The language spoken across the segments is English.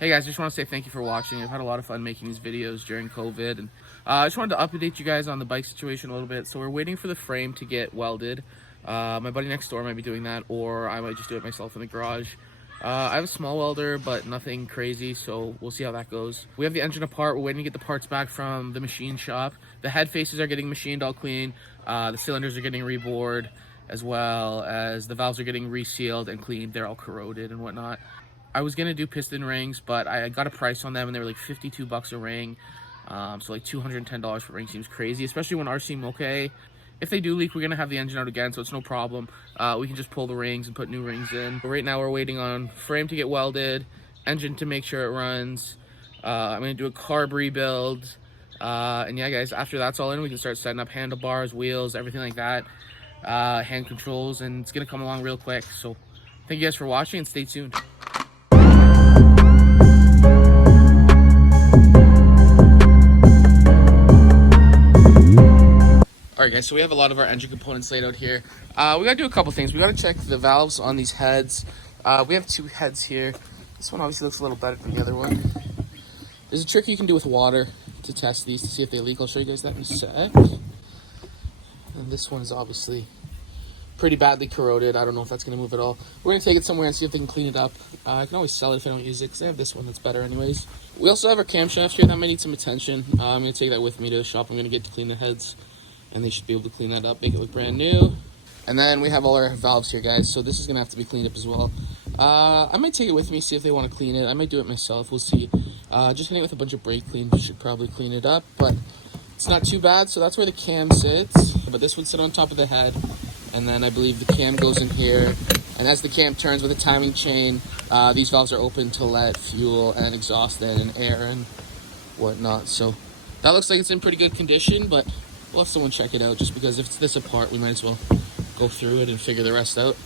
Hey guys, just want to say thank you for watching. I've had a lot of fun making these videos during COVID, and I just wanted to update you guys on the bike situation a little bit. So we're waiting for the frame to get welded. My buddy next door might be doing that, or I might just do it myself in the garage. I have a small welder, but nothing crazy, so we'll see how that goes. We have the engine apart. We're waiting to get the parts back from the machine shop. The head faces are getting machined all clean. The cylinders are getting rebored, as well as the valves are getting resealed and cleaned. They're all corroded and whatnot. I was gonna do piston rings, but I got a price on them and they were like 52 bucks a ring. So like $210 for a ring seems crazy, especially when ours seem okay. If they do leak, we're gonna have the engine out again, so it's no problem. We can just pull the rings and put new rings in. But right now we're waiting on frame to get welded, engine to make sure it runs. I'm gonna do a carb rebuild. And yeah guys, after that's all in, we can start setting up handlebars, wheels, everything like that. Hand controls, and it's gonna come along real quick. So thank you guys for watching and stay tuned. Alright guys, so we have a lot of our engine components laid out here. We gotta do a couple things. We gotta check the valves on these heads. We have two heads here. This one obviously looks a little better than the other one. There's a trick you can do with water to test these to see if they leak. I'll show you guys that in a sec. And this one is obviously pretty badly corroded. I don't know if that's gonna move at all. We're gonna take it somewhere and see if they can clean it up. I can always sell it if I don't use it, because I have this one that's better anyways. We also have our camshaft here that might need some attention. I'm gonna take that with me to the shop. I'm gonna get to clean the heads, and they should be able to clean that up, make it look brand new. And then we have all our valves here, guys, so this is gonna have to be cleaned up as well. I might take it with me, see if they want to clean it. I might do it myself, we'll see. Just hitting it with a bunch of brake clean should probably clean it up, but it's not too bad. So that's where the cam sits, but this would sit on top of the head, and then I believe the cam goes in here, and as the cam turns with a timing chain, these valves are open to let fuel and exhaust in and air and whatnot. So that looks like it's in pretty good condition, but we'll have someone check it out, just because if it's this apart, we might as well go through it and figure the rest out.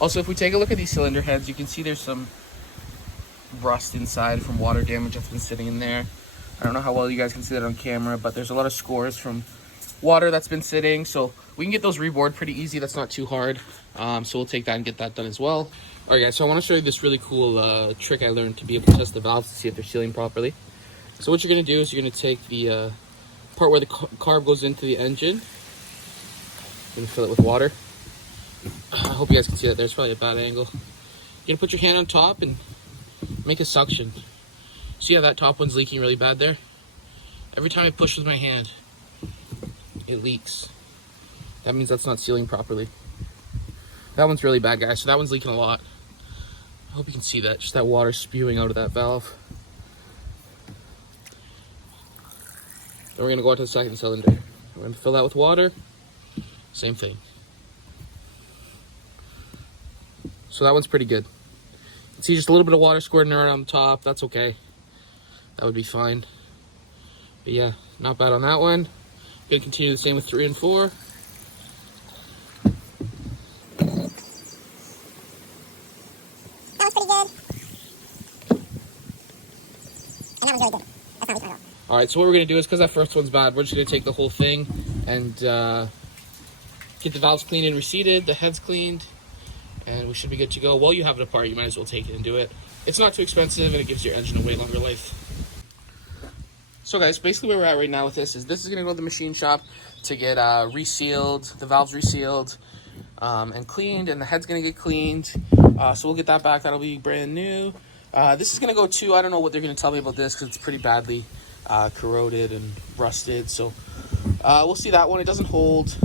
Also, if we take a look at these cylinder heads, you can see there's some rust inside from water damage that's been sitting in there. I don't know how well you guys can see that on camera, but there's a lot of scores from water that's been sitting, so we can get those rebored pretty easy. That's not too hard. So we'll take that and get that done as well. All right guys, so I want to show you this really cool trick I learned to be able to test the valves to see if they're sealing properly. So what you're going to do is you're going to take the part where the carb goes into the engine. I'm going to fill it with water. I hope you guys can see that. There's probably a bad angle. You're going to put your hand on top and make a suction. See how that top one's leaking really bad there? Every time I push with my hand, it leaks. That means that's not sealing properly. That one's really bad, guys. So that one's leaking a lot. I hope you can see that. Just that water spewing out of that valve. Then we're going to go out to the second cylinder. We're going to fill that with water. Same thing. So that one's pretty good. You can see just a little bit of water squirting around on the top. That's okay. That would be fine. But yeah, not bad on that one. Going to continue the same with 3 and 4. That was pretty good. And that was really good. That's not leaking at all. Alright, so what we're going to do is, because that first one's bad, we're just going to take the whole thing and get the valves cleaned and reseated, the heads cleaned, and we should be good to go. While you have it apart, you might as well take it and do it. It's not too expensive, and it gives your engine a way longer life. So guys, basically where we're at right now with this is going to go to the machine shop to get resealed, the valves resealed and cleaned, and the head's going to get cleaned. So we'll get that back. That'll be brand new. This is going to go to, I don't know what they're going to tell me about this, because it's pretty badly corroded and rusted. So we'll see that one. It doesn't hold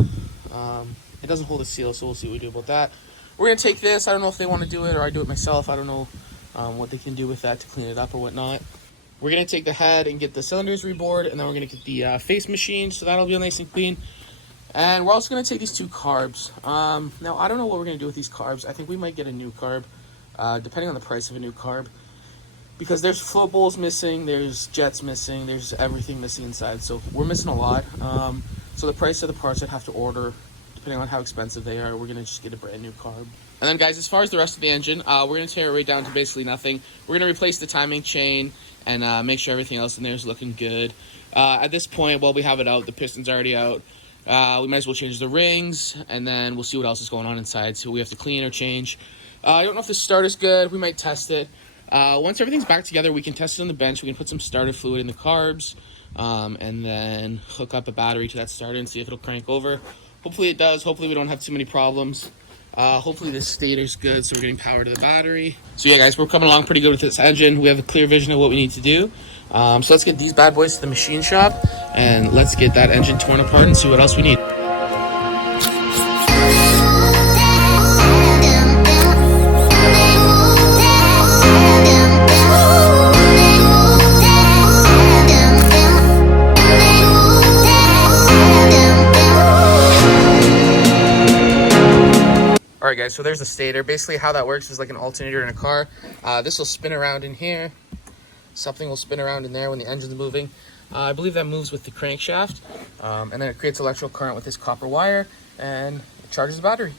a seal, so we'll see what we do about that. We're going to take this. I don't know if they want to do it or I do it myself. I don't know what they can do with that to clean it up or whatnot. We're going to take the head and get the cylinders rebored, and then we're going to get the face machine, so that'll be nice and clean. And we're also going to take these 2 carbs. Now, I don't know what we're going to do with these carbs. I think we might get a new carb, depending on the price of a new carb. Because there's float bowls missing, there's jets missing, there's everything missing inside. So we're missing a lot. So the price of the parts I'd have to order, depending on how expensive they are, we're going to just get a brand new carb. And then guys, as far as the rest of the engine, we're going to tear it right down to basically nothing. We're going to replace the timing chain and make sure everything else in there is looking good. At this point, while we have it out, the piston's already out. We might as well change the rings, and then we'll see what else is going on inside. So we have to clean or change. I don't know if the starter's good. We might test it. Once everything's back together, we can test it on the bench. We can put some starter fluid in the carbs, and then hook up a battery to that starter and see if it'll crank over. Hopefully it does. Hopefully we don't have too many problems. Hopefully this stator's good, so we're getting power to the battery. So yeah, guys, we're coming along pretty good with this engine. We have a clear vision of what we need to do. So let's get these bad boys to the machine shop, and let's get that engine torn apart and see what else we need. Alright guys, so there's the stator. Basically how that works is like an alternator in a car. This will spin around in here. Something will spin around in there when the engine's moving. I believe that moves with the crankshaft. And then it creates electrical current with this copper wire, and it charges the battery.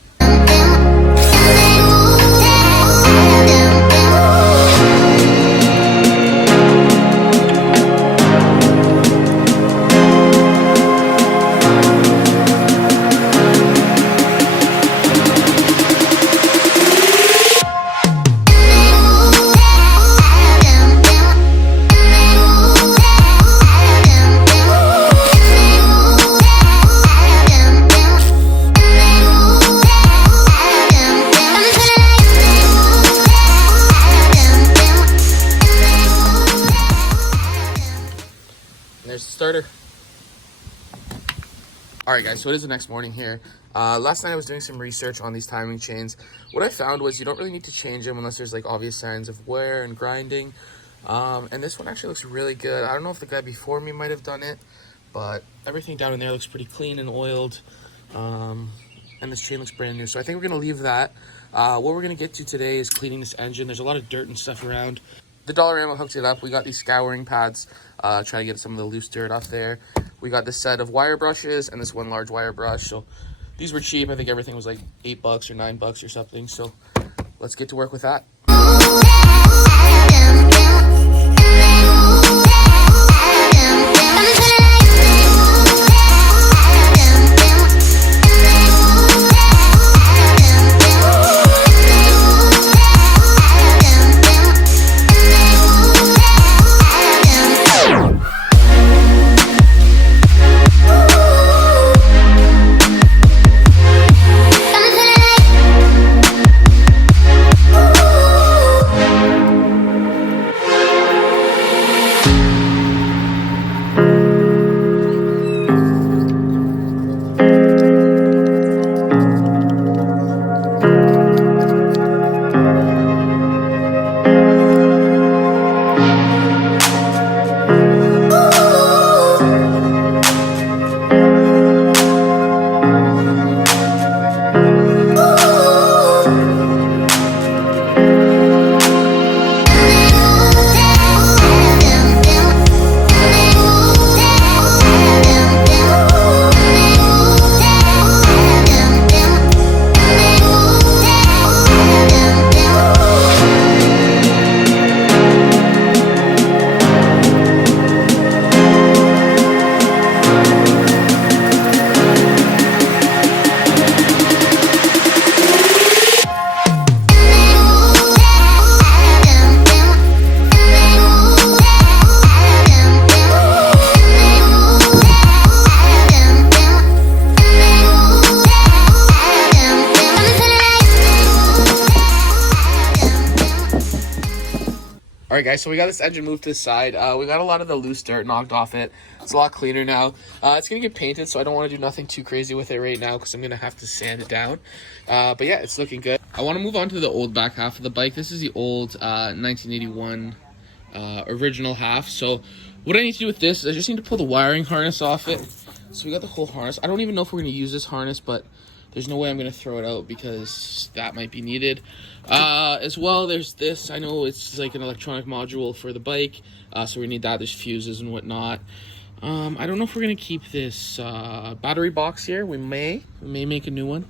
There's the starter. Alright guys, so it is the next morning here. Last night I was doing some research on these timing chains. What I found was you don't really need to change them unless there's like obvious signs of wear and grinding. And this one actually looks really good. I don't know if the guy before me might have done it, but everything down in there looks pretty clean and oiled. And this chain looks brand new. So I think we're going to leave that. What we're going to get to today is cleaning this engine. There's a lot of dirt and stuff around. The Dollarama hooked it up. We got these scouring pads, try to get some of the loose dirt off there. We got this set of wire brushes and this one large wire brush. So these were cheap. I think everything was like $8 or $9 or something. So let's get to work with that. Alright guys, so we got this engine moved to the side. We got a lot of the loose dirt knocked off it. It's a lot cleaner now. It's going to get painted, so I don't want to do nothing too crazy with it right now because I'm going to have to sand it down. But yeah, it's looking good. I want to move on to the old back half of the bike. This is the old 1981 original half. So what I need to do with this is I just need to pull the wiring harness off it. So we got the whole harness. I don't even know if we're going to use this harness, but there's no way I'm going to throw it out because that might be needed. As well, there's this. I know it's like an electronic module for the bike, so we need that. There's fuses and whatnot. I don't know if we're going to keep this battery box here. We may make a new one.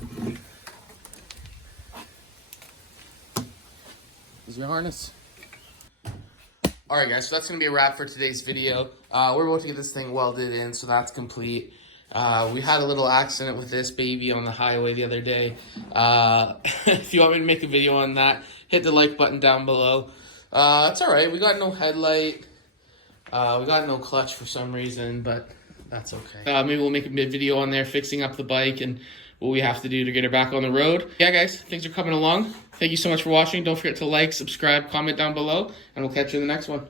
that. This is my harness. Alright guys, so that's going to be a wrap for today's video. We're about to get this thing welded in, so that's complete. We had a little accident with this baby on the highway the other day. If you want me to make a video on that, hit the like button down below. It's alright, we got no headlight. We got no clutch for some reason, but that's okay. Maybe we'll make a video on there fixing up the bike and what we have to do to get her back on the road. Yeah guys, things are coming along. Thank you so much for watching. Don't forget to like, subscribe, comment down below, and we'll catch you in the next one.